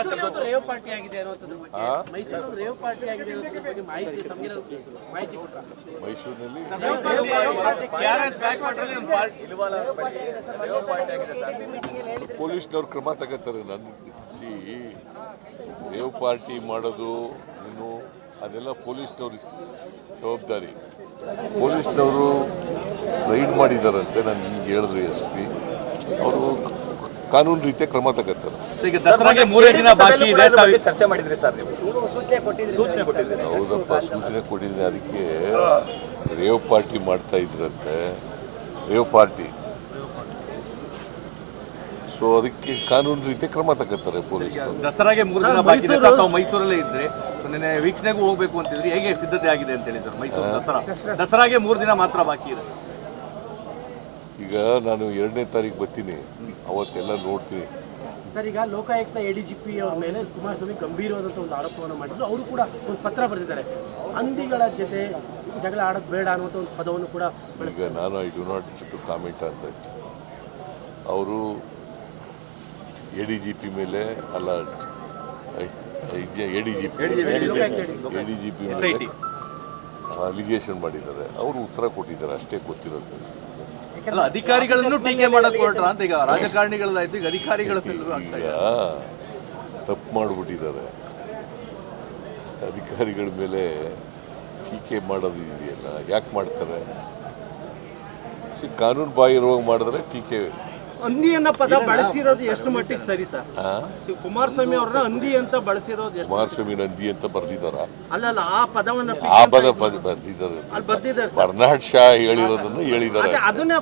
ಮೈಸೂರಲ್ಲಿ rave party ಆಗಿದೆ ಅನ್ನೋದ್ರ ಬಗ್ಗೆ ಆ? ರೇವ್ ಪಾರ್ಟಿ ಆಗಿದೆ ಅನ್ನೋದ್ರ ಬಗ್ಗೆ ಮಾಹಿತಿ ತಮಗೆ ಮಾಹಿತಿ ಕೊಟ್ರ? ಮೈಸೂರಿನಲ್ಲಿ ಪೊಲೀಸ್ನವ್ರು ಕ್ರಮ ತಗೋತಾರೆ ನನ್ನ ಸಿ ರೇವ್ ಪಾರ್ಟಿ ಮಾಡೋದು ಇನ್ನು ಅದೆಲ್ಲ ಪೊಲೀಸ್ನವ್ರ ಜವಾಬ್ದಾರಿ. ಪೊಲೀಸ್ನವರು ರೈಡ್ ಮಾಡಿದಾರಂತೆ ನಾನು ಹಿಂಗೆ ಹೇಳಿದ್ರು ಎಸ್ ಪಿ. ಅವರು ಕಾನೂನು ರೀತಿಯ ಕ್ರಮ ತಗೋತಾರೆ ಈಗ ದಸರಾಗೆ ಮೂರೇ ದಿನ ಬಾಕಿ ಇದೆ ತಾವು- ಚರ್ಚೆ ಮಾಡಿದ್ರಿ ಸರ್ ನೀವು. ಸೂಚನೆ ಕೊಟ್ಟಿದ್ರಿ ಹೌದಪ್ಪ ಸೂಚನೆ ಕೊಟ್ಟಿದ್ದೀನಿ ಅದಕ್ಕೆ ರೇವ್ ಪಾರ್ಟಿ ಮಾಡ್ತಾ ಇದ್ರಂತೆ. Rave party. ಸೊ ಅದಕ್ಕೆ ಕಾನೂನು ರೀತಿಯ ಕ್ರಮ ತಗೋತಾರೆ ಪೊಲೀಸ್ ದಸರಾಗೆ ಮೂರು ದಿನ ಬಾಕಿ ಇದೆ ಸರ್ ತಾವು ಮೈಸೂರಲ್ಲೇ ಇದ್ರೆ ಸೊ ನಿನ್ನೆ ವೀಕ್ಷಣೆಗೂ ಹೋಗ್ಬೇಕು ಅಂತಿದ್ರಿ. ಹೇಗೆ ಸಿದ್ಧತೆ ಆಗಿದೆ ಅಂತ ಹೇಳಿ ಸರ್ ಮೈಸೂರು ದಸರಾ? ದಸರಾಗೆ ಮೂರು ದಿನ ಮಾತ್ರ ಬಾಕಿ ಇದೆ. ಈಗ ನಾನು ಎರಡನೇ ತಾರೀಕು ಬರ್ತೀನಿ. ಅವತ್ತೆಲ್ಲ ನೋಡ್ತೀನಿ. ಸರ್ ಈಗ Lokayukta A D G P ಅವರ ಮೇಲೆ ಕುಮಾರಸ್ವಾಮಿ ಗಂಭೀರವಾದಂಥ ಒಂದು ಆರೋಪವನ್ನು ಮಾಡಿದ್ರು. ಅವರು ಕೂಡ ಒಂದು ಪತ್ರ ಬರೆದಿದ್ದಾರೆ. ಹಂದಿಗಳ ಜೊತೆ ಜಗಳ ಆಡೋದು ಬೇಡ ಅನ್ನುವಂಥ ಒಂದು ಪದವನ್ನು ಕೂಡ ಈಗ ನಾನು I do not to comment ಅಂತ ಅವರು ಎ ಡಿ ಜಿ ಪಿ ಮೇಲೆ ಅಲ್ಲ A D G P A D G P ಮೇಲೆ ಅಲಿಗೇಷನ್ ಮಾಡಿದ್ದಾರೆ. ಅವರು ಉತ್ತರ ಕೊಟ್ಟಿದ್ದಾರೆ ಅಷ್ಟೇ ಗೊತ್ತಿರೋದು. ಅಲ್ಲ ಅಧಿಕಾರಿಗಳನ್ನು ಟೀಕೆ ಮಾಡಕ್ ಹೊರಟ್ರ ಅಂತ ಈಗ ರಾಜಕಾರಣಿಗಳದಾಯ್ತು ಈಗ ಅಧಿಕಾರಿಗಳ ತಪ್ಪು ಮಾಡಿಬಿಟ್ಟಿದ್ದಾರೆ. ಅಧಿಕಾರಿಗಳ ಮೇಲೆ ಟೀಕೆ ಮಾಡೋದು ಇದೆಯಲ್ಲ ಯಾಕೆ ಮಾಡ್ತಾರೆ? ಸಿ ಕಾನೂನು ಬಾಯಿರುವಾಗ ಮಾಡಿದ್ರೆ ಟೀಕೆ ಹಂದಿ ಅನ್ನೋ ಪದ ಬಳಸಿರೋದು ಎಷ್ಟು ಮಟ್ಟಿಗೆ ಸರಿ ಸರ್? ಕುಮಾರಸ್ವಾಮಿ ಅವ್ರನ್ನ ಅಂದಿ ಅಂತ ಬಳಸಿರೋದು ಎಷ್ಟು? ಕುಮಾರಸ್ವಾಮಿ ನಂದಿ ಅಂತ ಬರ್ದಿದಾರ ಅಲ್ಲ ಅಲ್ಲ ಆ ಪದವನ್ನ ಆ ಪದ ಪದ ಬರ್ದಿದ್ದಾರೆ. ಅಲ್ಲಿ ಬರ್ದಿದ್ದಾರೆ ಬರ್ನಾಡ್ ಶಾ ಹೇಳಿರೋದನ್ನ ಹೇಳಿದ್ದಾರೆ. ಅದೇ ಅದನ್ನ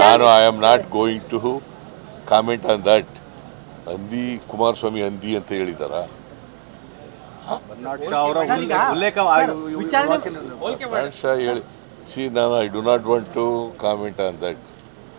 ನಾನು I am not going to comment on that ಹಂದಿ ಕುಮಾರಸ್ವಾಮಿ ಅಂದಿ ಅಂತ ಹೇಳಿದಾರ ಶಾ ಹೇಳಿ ಸಿ ನಾನು I do not want to comment on that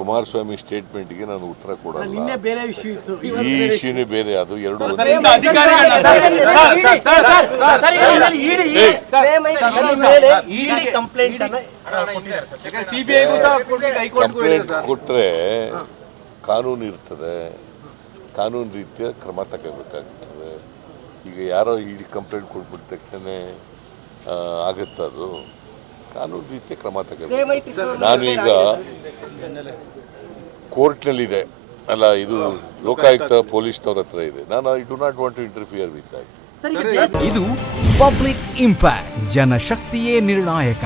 Kumaraswamy ಸ್ಟೇಟ್ಮೆಂಟ್ಗೆ ನಾನು ಉತ್ತರ ಕೊಡಲ್ಲ ನಿನ್ನೆ ಬೇರೆ ಇಶ್ಯೂ ಇತ್ತು ಈ ಇಶ್ಯೂನೇ ಬೇರೆ ಅದು ಎರಡು ಇಡಿ ಇಡಿ- ಇಡಿ ಕಂಪ್ಲೇಂಟ್ ಕೊಟ್ಟರೆ ಕಾನೂನು ಇರ್ತದೆ ಕಾನೂನು ರೀತಿಯ ಕ್ರಮ ತಗೋಬೇಕಾಗ್ತದೆ ಈಗ ಯಾರೋ ಈ ಕಂಪ್ಲೇಂಟ್ ಕೊಟ್ಬಿಟ್ಟ ತಕ್ಷಣ ಆಗುತ್ತೆ ಅದು ಕಾನೂನು ರೀತಿಯ ಕ್ರಮ ತಗೋಬೇಕು ನಾನು ಈಗ ಕೋರ್ಟ್ನಲ್ಲಿದೆ. ಅಲ್ಲ ಇದು ಲೋಕಾಯುಕ್ತ ಪೊಲೀಸ್ನವ್ರ ಹತ್ರ ಇದೆ. ನಾನು I do not want to interfere with that ಇದು ಪಬ್ಲಿಕ್ ಇಂಪ್ಯಾಕ್ಟ್ ಜನಶಕ್ತಿಯೇ ನಿರ್ಣಾಯಕ.